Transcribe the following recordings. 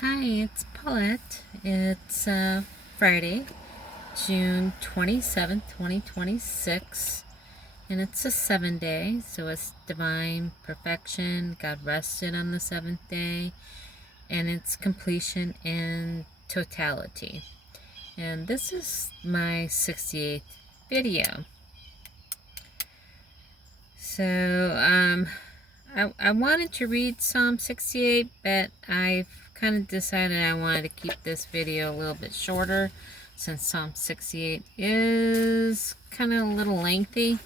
Hi, it's Paulette. It's Friday, June 27th, 2026, and it's a 7-day, so it's divine perfection. God rested on the seventh day, and it's completion and totality. And this is my 68th video. So, I wanted to read Psalm 68, but I've kind of decided I wanted to keep this video a little bit shorter since Psalm 68 is kind of a little lengthy.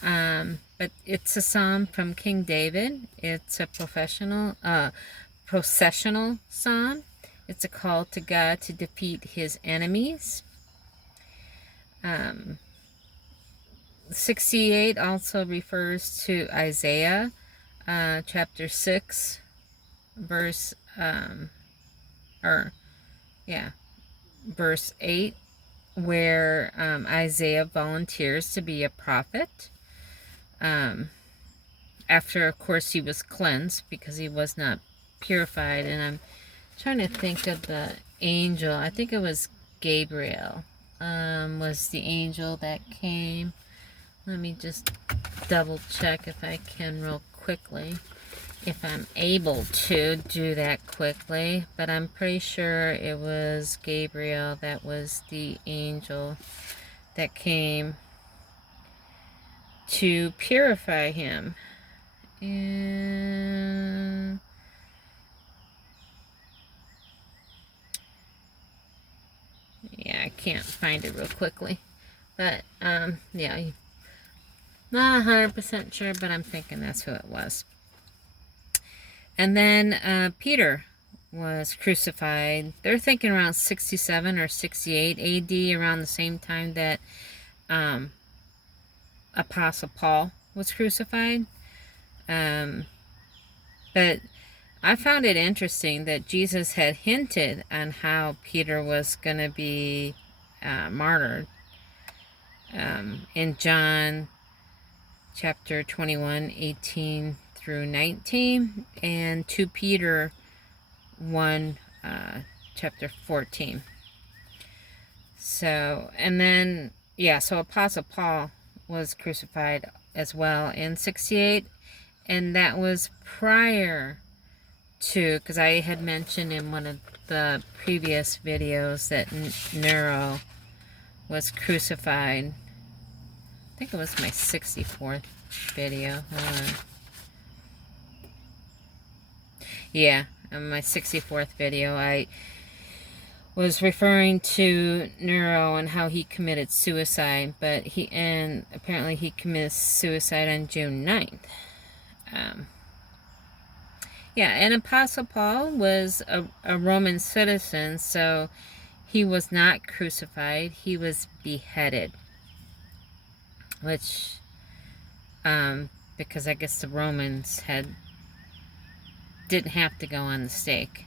But it's a psalm from King David. It's a processional psalm. It's a call to God to defeat his enemies. 68 also refers to Isaiah chapter 6 verse verse 8, where Isaiah volunteers to be a prophet after, of course, he was cleansed because he was not purified. And I'm trying to think of the angel. I think it was Gabriel was the angel that came. Let me just double check if I can real quickly, if I'm able to do that quickly, but I'm pretty sure it was Gabriel that was the angel that came to purify him. And yeah, I can't find it real quickly, but yeah, not 100% sure, but I'm thinking that's who it was. And then Peter was crucified. They're thinking around 67 or 68 AD, around the same time that Apostle Paul was crucified. But I found it interesting that Jesus had hinted on how Peter was going to be martyred in John chapter 21, 18 through 19, and 2 Peter 1, chapter 14. So, and then, yeah, so Apostle Paul was crucified as well in 68, and that was prior to, because I had mentioned in one of the previous videos that Nero was crucified. I think it was my 64th video. Yeah, in my 64th video, I was referring to Nero and how he committed suicide, but apparently he committed suicide on June 9th. Yeah, and Apostle Paul was a Roman citizen, so he was not crucified. He was beheaded, which, because I guess the Romans didn't have to go on the stake.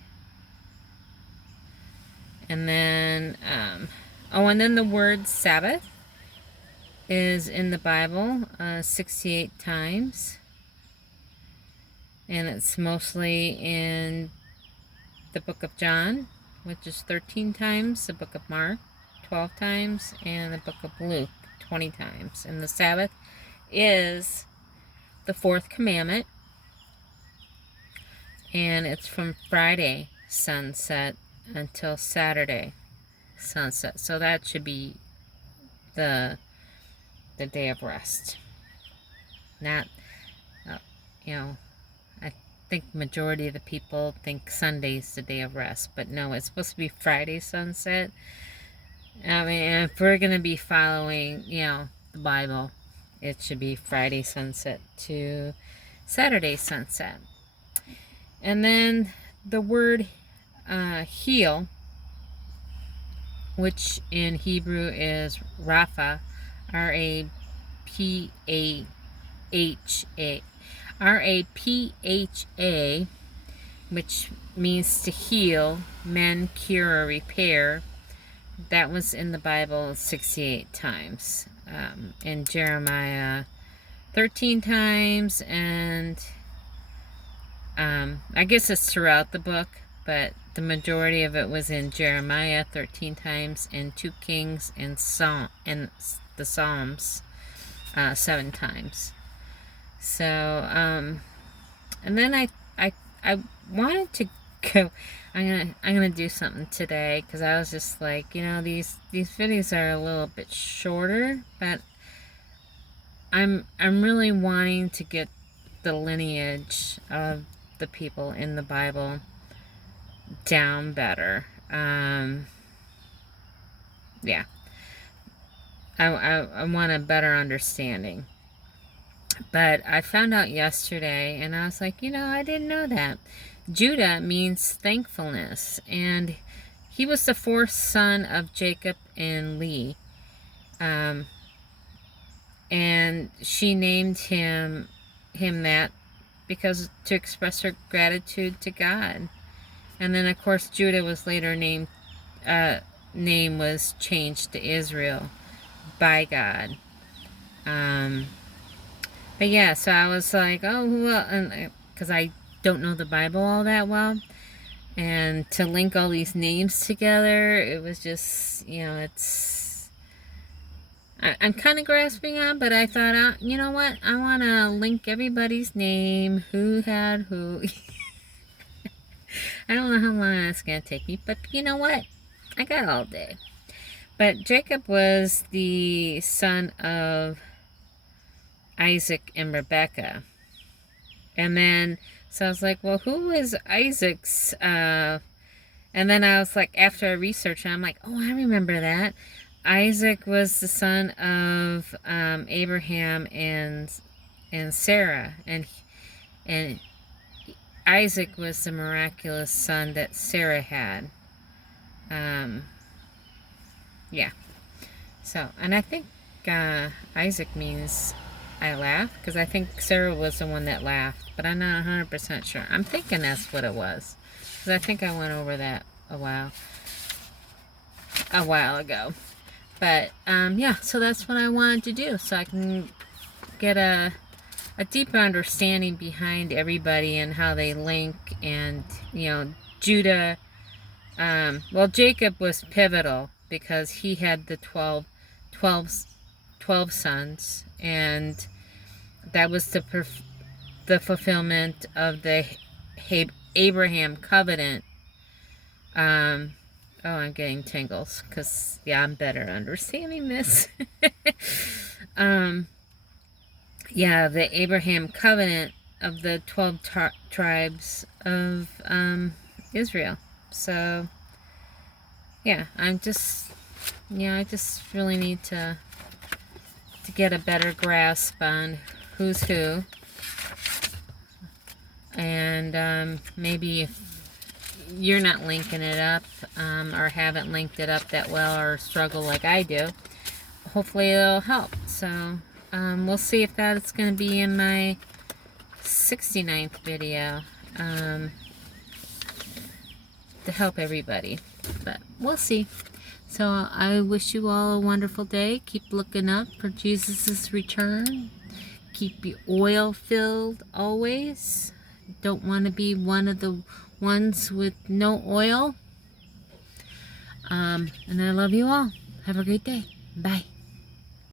And then, and then the word Sabbath is in the Bible 68 times. And it's mostly in the book of John, which is 13 times, the book of Mark, 12 times, and the book of Luke, 20 times. And the Sabbath is the fourth commandment, and it's from Friday sunset until Saturday sunset. So that should be the day of rest. Not, I think majority of the people think Sunday's the day of rest, but no, it's supposed to be Friday sunset. I mean, if we're going to be following, the Bible, it should be Friday sunset to Saturday sunset. And then the word heal, which in Hebrew is Rapha, R-A-P-H-A, R-A-P-H-A, which means to heal, mend, cure, or repair. That was in the Bible 68 times. In Jeremiah 13 times, and I guess it's throughout the book, but the majority of it was in Jeremiah 13 times, and 2 Kings, and the Psalms 7 times. So, and then I wanted to go. I'm gonna do something today, because I was just like, these videos are a little bit shorter, but I'm really wanting to get the lineage of the people in the Bible down better. Yeah, I want a better understanding. But I found out yesterday, and I was like, I didn't know that. Judah means thankfulness, and he was the 4th son of Jacob and Leah. And she named him that because to express her gratitude to God. And then, of course, Judah was later name was changed to Israel by God. But yeah, so I was like, oh, well, and because I don't know the Bible all that well, and to link all these names together, it was just, I'm kind of grasping on, but I thought, you know what, I want to link everybody's name, who had who. I don't know how long it's going to take me, but you know what, I got all day. But Jacob was the son of Isaac and Rebekah. And then, so I was like, well, who is Isaac's, and then I was like, after I researched, I'm like, oh, I remember that. Isaac was the son of Abraham and Sarah, and Isaac was the miraculous son that Sarah had. Yeah. So, and I think Isaac means I laugh, because I think Sarah was the one that laughed, but I'm not 100% sure. I'm thinking that's what it was, because I think I went over that a while ago. But yeah, so that's what I wanted to do, so I can get a deeper understanding behind everybody and how they link. And Judah, well, Jacob was pivotal because he had the 12 sons, and that was the fulfillment of the Abraham covenant. Oh, I'm getting tingles, because, yeah, I'm better understanding this. Yeah, the Abraham covenant of the 12 tribes of Israel. So, yeah, I just really need to get a better grasp on who's who. And maybe if you're not linking it up, or haven't linked it up that well, or struggle like I do, hopefully it'll help. So we'll see if that's going to be in my 69th video, to help everybody, but we'll see. So I wish you all a wonderful day. Keep looking up for Jesus' return. Keep your oil filled always. Don't want to be one of the ones with no oil. And I love you all. Have a great day. Bye.